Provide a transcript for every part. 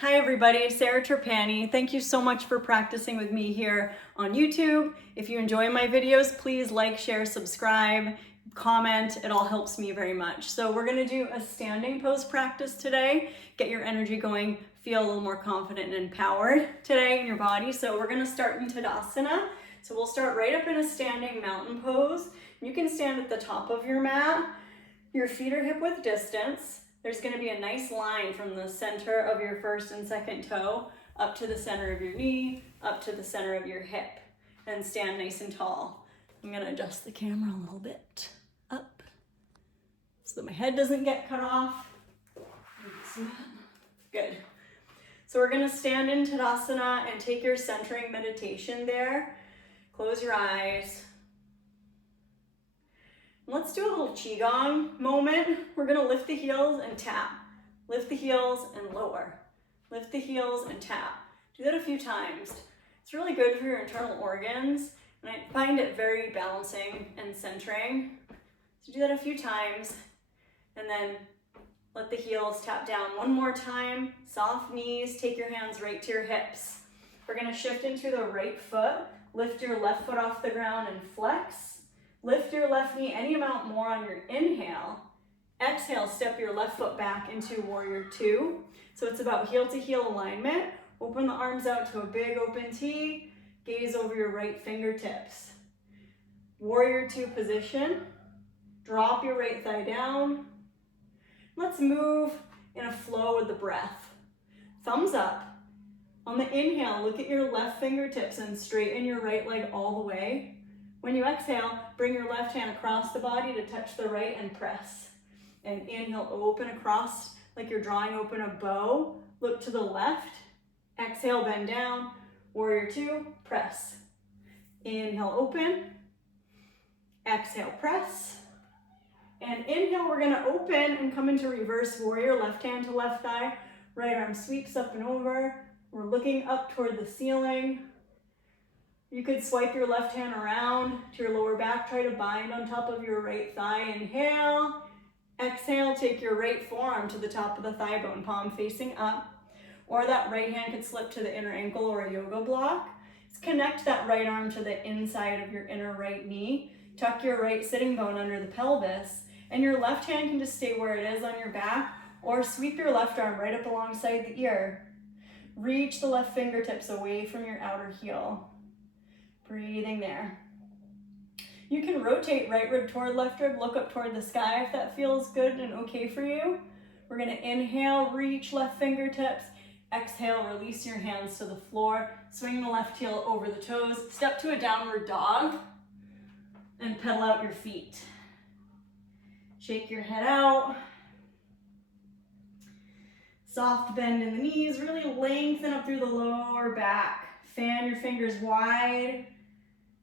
Hi everybody, Sarah Trapani. Thank you so much for practicing with me here on YouTube. If you enjoy my videos, please like, share, subscribe, comment. It all helps me very much. So we're gonna do a standing pose practice today. Get your energy going, feel a little more confident and empowered today in your body. So we're gonna start in Tadasana. So we'll start right up in a standing mountain pose. You can stand at the top of your mat. Your feet are hip width distance. There's going to be a nice line from the center of your first and second toe up to the center of your knee, up to the center of your hip, and stand nice and tall. I'm going to adjust the camera a little bit up so that my head doesn't get cut off. Good. So we're going to stand in Tadasana and take your centering meditation there. Close your eyes. Let's do a little qigong moment. We're gonna lift the heels and tap. Lift the heels and lower. Lift the heels and tap. Do that a few times. It's really good for your internal organs, and I find it very balancing and centering. So do that a few times, and then let the heels tap down one more time. Soft knees, take your hands right to your hips. We're gonna shift into the right foot. Lift your left foot off the ground and flex. Lift your left knee any amount more on your inhale. Exhale, step your left foot back into warrior two. So it's about heel to heel alignment. Open the arms out to a big open T. Gaze over your right fingertips. Warrior two position. Drop your right thigh down. Let's move in a flow with the breath. Thumbs up. On the inhale, look at your left fingertips and straighten your right leg all the way. When you exhale, bring your left hand across the body to touch the right and press. And inhale, open across like you're drawing open a bow. Look to the left. Exhale, bend down. Warrior two, press. Inhale, open. Exhale, press. And inhale, we're gonna open and come into reverse warrior. Left hand to left thigh. Right arm sweeps up and over. We're looking up toward the ceiling. You could swipe your left hand around to your lower back. Try to bind on top of your right thigh. Inhale. Exhale, take your right forearm to the top of the thigh bone, palm facing up. Or that right hand could slip to the inner ankle or a yoga block. Just connect that right arm to the inside of your inner right knee. Tuck your right sitting bone under the pelvis. And your left hand can just stay where it is on your back, or sweep your left arm right up alongside the ear. Reach the left fingertips away from your outer heel. Breathing there. You can rotate right rib toward left rib, look up toward the sky if that feels good and okay for you. We're gonna inhale, reach left fingertips. Exhale, release your hands to the floor. Swing the left heel over the toes. Step to a downward dog and pedal out your feet. Shake your head out. Soft bend in the knees, really lengthen up through the lower back. Fan your fingers wide.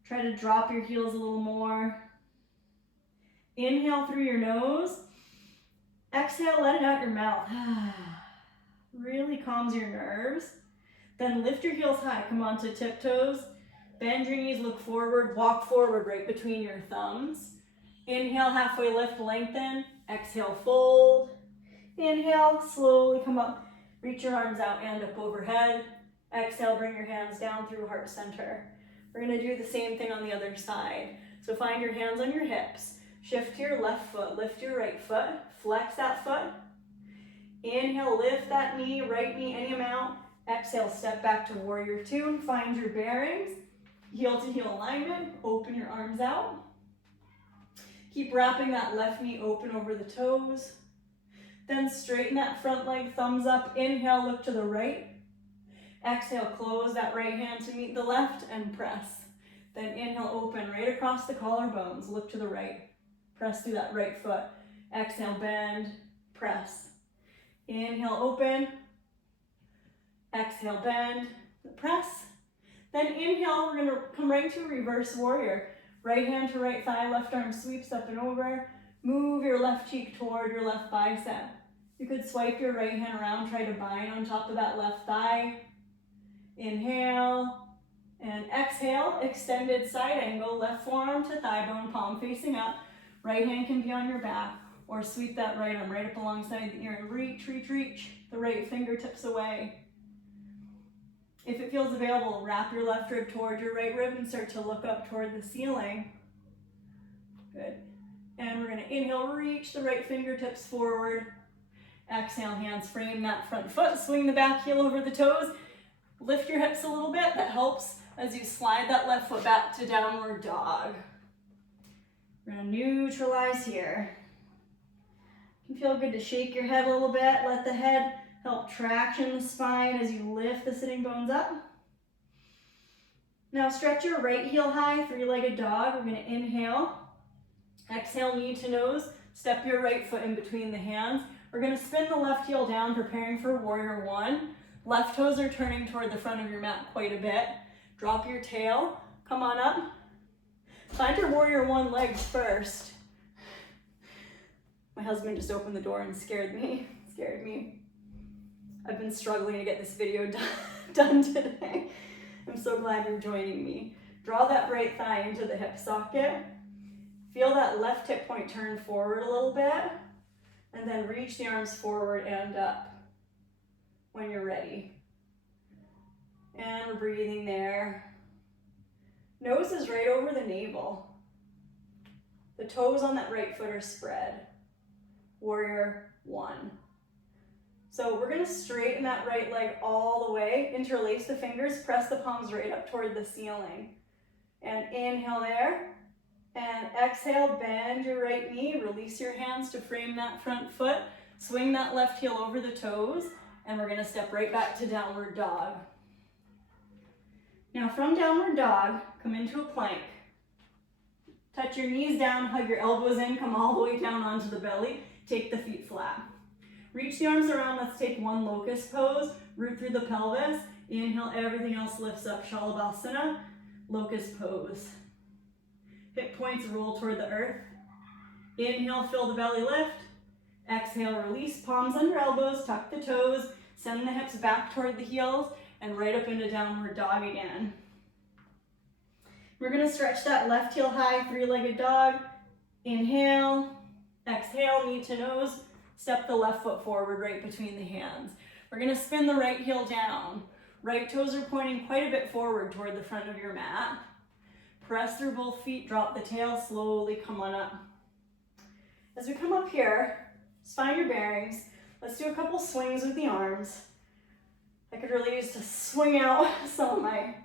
Try to drop your heels a little more. Inhale through your nose. Exhale, let it out your mouth. Really calms your nerves. Then lift your heels high, come onto tiptoes. Bend your knees, look forward, walk forward right between your thumbs. Inhale, halfway lift, lengthen. Exhale, fold. Inhale, slowly come up. Reach your arms out and up overhead. Exhale, bring your hands down through heart center. We're gonna do the same thing on the other side. So find your hands on your hips. Shift to your left foot, lift your right foot, flex that foot. Inhale, lift that knee, right knee any amount. Exhale, step back to warrior two and find your bearings. Heel to heel alignment, open your arms out. Keep wrapping that left knee open over the toes. Then straighten that front leg, thumbs up. Inhale, look to the right. Exhale, close that right hand to meet the left and press. Then inhale, open right across the collarbones. Look to the right. Press through that right foot. Exhale, bend, press. Inhale, open. Exhale, bend, press. Then inhale, we're gonna come right to reverse warrior. Right hand to right thigh, left arm sweeps up and over. Move your left cheek toward your left bicep. You could swipe your right hand around, try to bind on top of that left thigh. Inhale and exhale, extended side angle, left forearm to thigh bone, palm facing up. Right hand can be on your back, or sweep that right arm right up alongside the ear and reach, reach, reach. the right fingertips away. If it feels available, wrap your left rib toward your right rib and start to look up toward the ceiling. Good. And we're gonna inhale, reach the right fingertips forward. Exhale, hands frame that front foot, swing the back heel over the toes. Lift your hips a little bit, that helps as you slide that left foot back to downward dog. We're gonna neutralize here. It can feel good to shake your head a little bit, let the head help traction the spine as you lift the sitting bones up. Now stretch your right heel high, three-legged dog. We're gonna inhale, exhale, knee to nose, step your right foot in between the hands. We're gonna spin the left heel down, preparing for warrior one. Left toes are turning toward the front of your mat quite a bit. Drop your tail, come on up. Find your warrior one legs first. My husband just opened the door and scared me. I've been struggling to get this video done today. I'm so glad you're joining me. Draw that right thigh into the hip socket. Feel that left hip point turn forward a little bit, and then reach the arms forward and up when you're ready. And we're breathing there. Nose is right over the navel. The toes on that right foot are spread. Warrior one. So we're gonna straighten that right leg all the way, interlace the fingers, press the palms right up toward the ceiling. And inhale there, and exhale, bend your right knee, release your hands to frame that front foot, swing that left heel over the toes, and we're gonna step right back to downward dog. Now from downward dog, come into a plank. Touch your knees down, hug your elbows in, come all the way down onto the belly, take the feet flat. Reach the arms around, let's take one locust pose, root through the pelvis, inhale, everything else lifts up, Shalabhasana, locust pose. Hip points roll toward the earth. Inhale, fill the belly lift. Exhale, release, palms under elbows, tuck the toes, send the hips back toward the heels, and right up into downward dog again. We're gonna stretch that left heel high, three-legged dog. Inhale, exhale, knee to nose, step the left foot forward right between the hands. We're gonna spin the right heel down. Right toes are pointing quite a bit forward toward the front of your mat. Press through both feet, drop the tail, slowly come on up. As we come up here, just find your bearings. Let's do a couple swings with the arms. I could really use to swing out some of my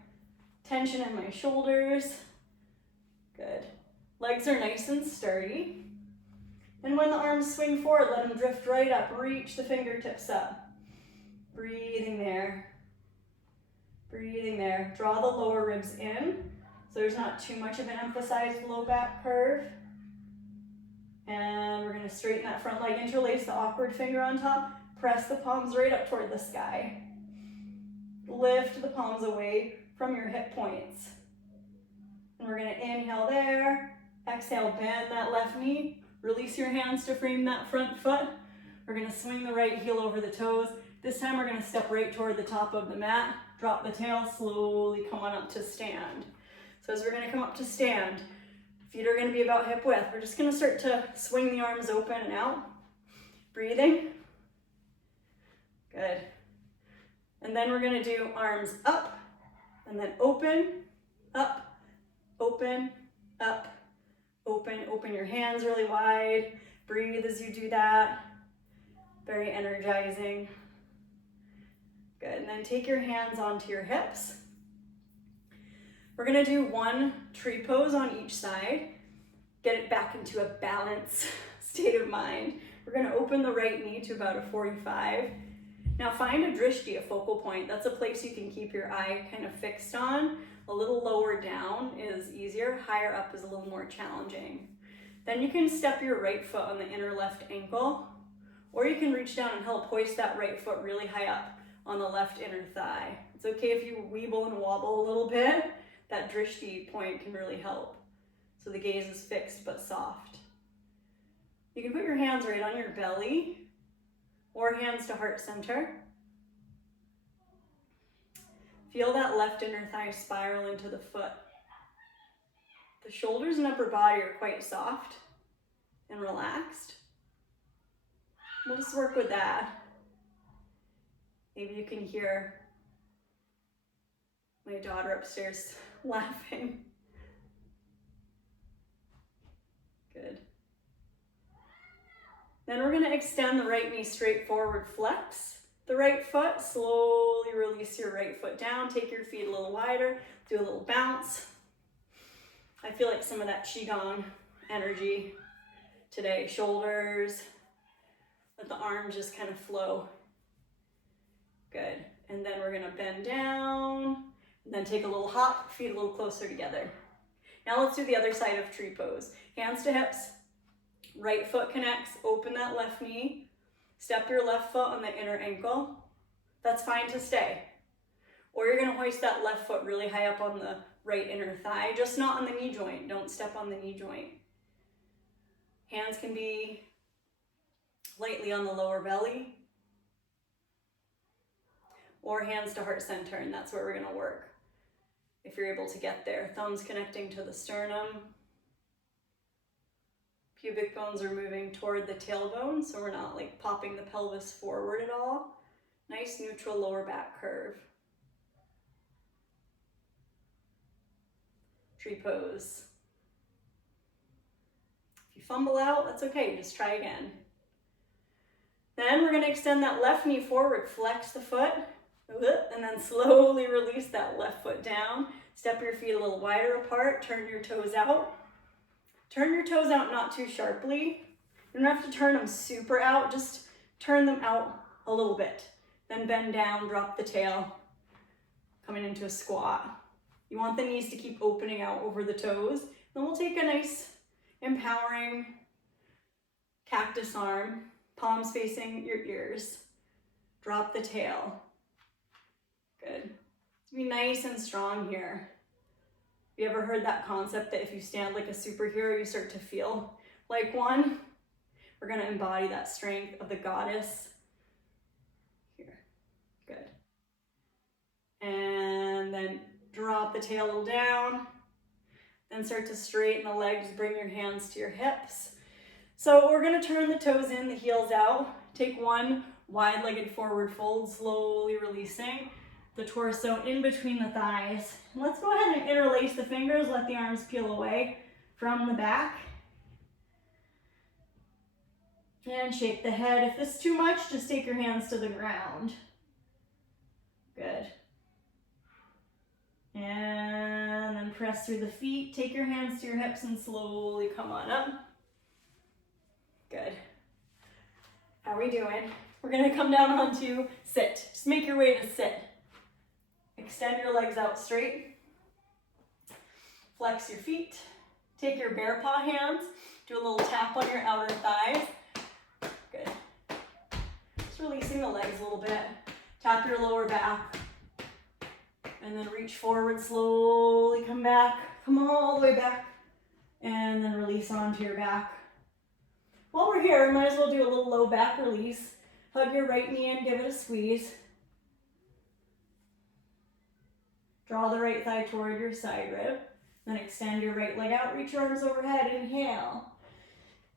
tension in my shoulders. Good. Legs are nice and sturdy. And when the arms swing forward, let them drift right up. Reach the fingertips up. Breathing there. Breathing there. Draw the lower ribs in, so there's not too much of an emphasized low back curve. And we're gonna straighten that front leg, interlace the awkward finger on top, press the palms right up toward the sky. Lift the palms away from your hip points. And we're gonna inhale there, exhale, bend that left knee, release your hands to frame that front foot. We're gonna swing the right heel over the toes. This time we're gonna step right toward the top of the mat, drop the tail, slowly come on up to stand. So as we're gonna come up to stand, feet are gonna be about hip width. We're just gonna start to swing the arms open and out. Breathing. Good. And then we're gonna do arms up, and then open, up, open, up, open. Open your hands really wide. Breathe as you do that. Very energizing. Good, and then take your hands onto your hips. We're gonna do one tree pose on each side. Get it back into a balanced state of mind. We're gonna open the right knee to about a 45. Now find a drishti, a focal point. That's a place you can keep your eye kind of fixed on. A little lower down is easier, higher up is a little more challenging. Then you can step your right foot on the inner left ankle, or you can reach down and help hoist that right foot really high up on the left inner thigh. It's okay if you weeble and wobble a little bit. That drishti point can really help. So the gaze is fixed but soft. You can put your hands right on your belly or hands to heart center. Feel that left inner thigh spiral into the foot. The shoulders and upper body are quite soft and relaxed. We'll just work with that. Maybe you can hear my daughter upstairs laughing. Good. Then we're gonna extend the right knee straight forward, flex the right foot, slowly release your right foot down, take your feet a little wider, do a little bounce. I feel like some of that qigong energy today, shoulders, let the arms just kind of flow. Good. And then we're gonna bend down, and then take a little hop, feet a little closer together. Now let's do the other side of tree pose. Hands to hips, right foot connects, open that left knee, step your left foot on the inner ankle. That's fine to stay. Or you're gonna hoist that left foot really high up on the right inner thigh, just not on the knee joint. Don't step on the knee joint. Hands can be lightly on the lower belly, or hands to heart center, and that's where we're gonna work. If you're able to get there, thumbs connecting to the sternum. Pubic bones are moving toward the tailbone, so we're not like popping the pelvis forward at all. Nice neutral lower back curve. Tree pose. If you fumble out, that's okay, just try again. Then we're gonna extend that left knee forward, flex the foot, and then slowly release that left foot down. Step your feet a little wider apart, turn your toes out. Turn your toes out not too sharply. You don't have to turn them super out, just turn them out a little bit. Then bend down, drop the tail, coming into a squat. You want the knees to keep opening out over the toes. Then we'll take a nice, empowering cactus arm, palms facing your ears. Drop the tail. Good. Be nice and strong here. You ever heard that concept that if you stand like a superhero, you start to feel like one? We're gonna embody that strength of the goddess. Here, good. And then drop the tail a little down. Then start to straighten the legs, bring your hands to your hips. So we're gonna turn the toes in, the heels out. Take one wide-legged forward fold, slowly releasing the torso in between the thighs. And let's go ahead and interlace the fingers, let the arms peel away from the back. And shake the head. If this is too much, just take your hands to the ground. Good. And then press through the feet. Take your hands to your hips and slowly come on up. Good. How are we doing? We're gonna come down onto sit. Just make your way to sit. Extend your legs out straight. Flex your feet. Take your bear paw hands. Do a little tap on your outer thighs. Good. Just releasing the legs a little bit. Tap your lower back. And then reach forward, slowly come back. Come all the way back. And then release onto your back. While we're here, we might as well do a little low back release. Hug your right knee in, give it a squeeze. Draw the right thigh toward your side rib. Then extend your right leg out, reach your arms overhead, inhale.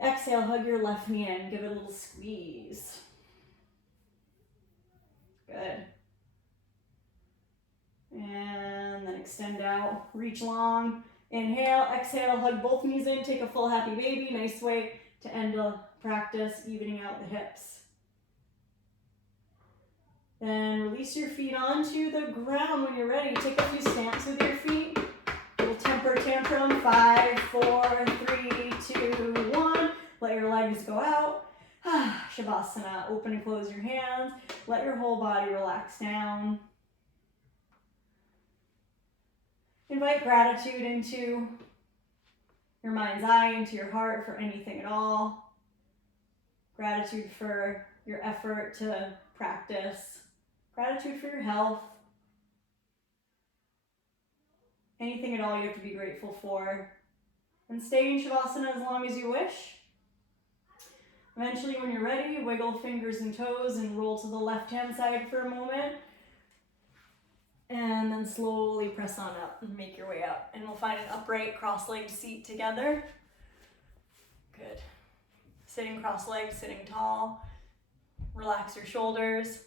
Exhale, hug your left knee in, give it a little squeeze. Good. And then extend out, reach long. Inhale, exhale, hug both knees in, take a full happy baby. Nice way to end the practice, evening out the hips. Then release your feet onto the ground when you're ready. Take a few stamps with your feet. Little temper tantrum. 5, 4, 3, 2, 1. Let your legs go out. Shavasana. Open and close your hands. Let your whole body relax down. Invite gratitude into your mind's eye, into your heart for anything at all. Gratitude for your effort to practice. Gratitude for your health. Anything at all you have to be grateful for. And stay in Shavasana as long as you wish. Eventually, when you're ready, wiggle fingers and toes and roll to the left-hand side for a moment. And then slowly press on up and make your way up. And we'll find an upright cross-legged seat together. Good. Sitting cross-legged, sitting tall. Relax your shoulders.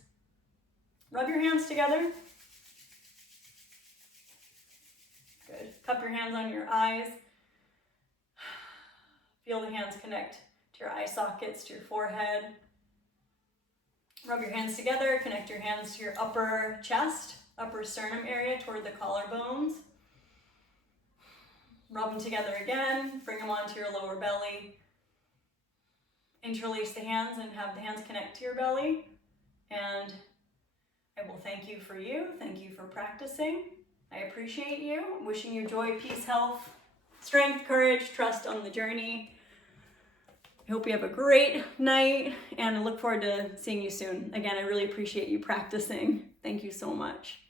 Rub your hands together. Good. Cup your hands on your eyes. Feel the hands connect to your eye sockets, to your forehead. Rub your hands together. Connect your hands to your upper chest, upper sternum area toward the collarbones. Rub them together again. Bring them onto your lower belly. Interlace the hands and have the hands connect to your belly. And I will thank you for you. Thank you for practicing. I appreciate you. I'm wishing you joy, peace, health, strength, courage, trust on the journey. I hope you have a great night and I look forward to seeing you soon. Again, I really appreciate you practicing. Thank you so much.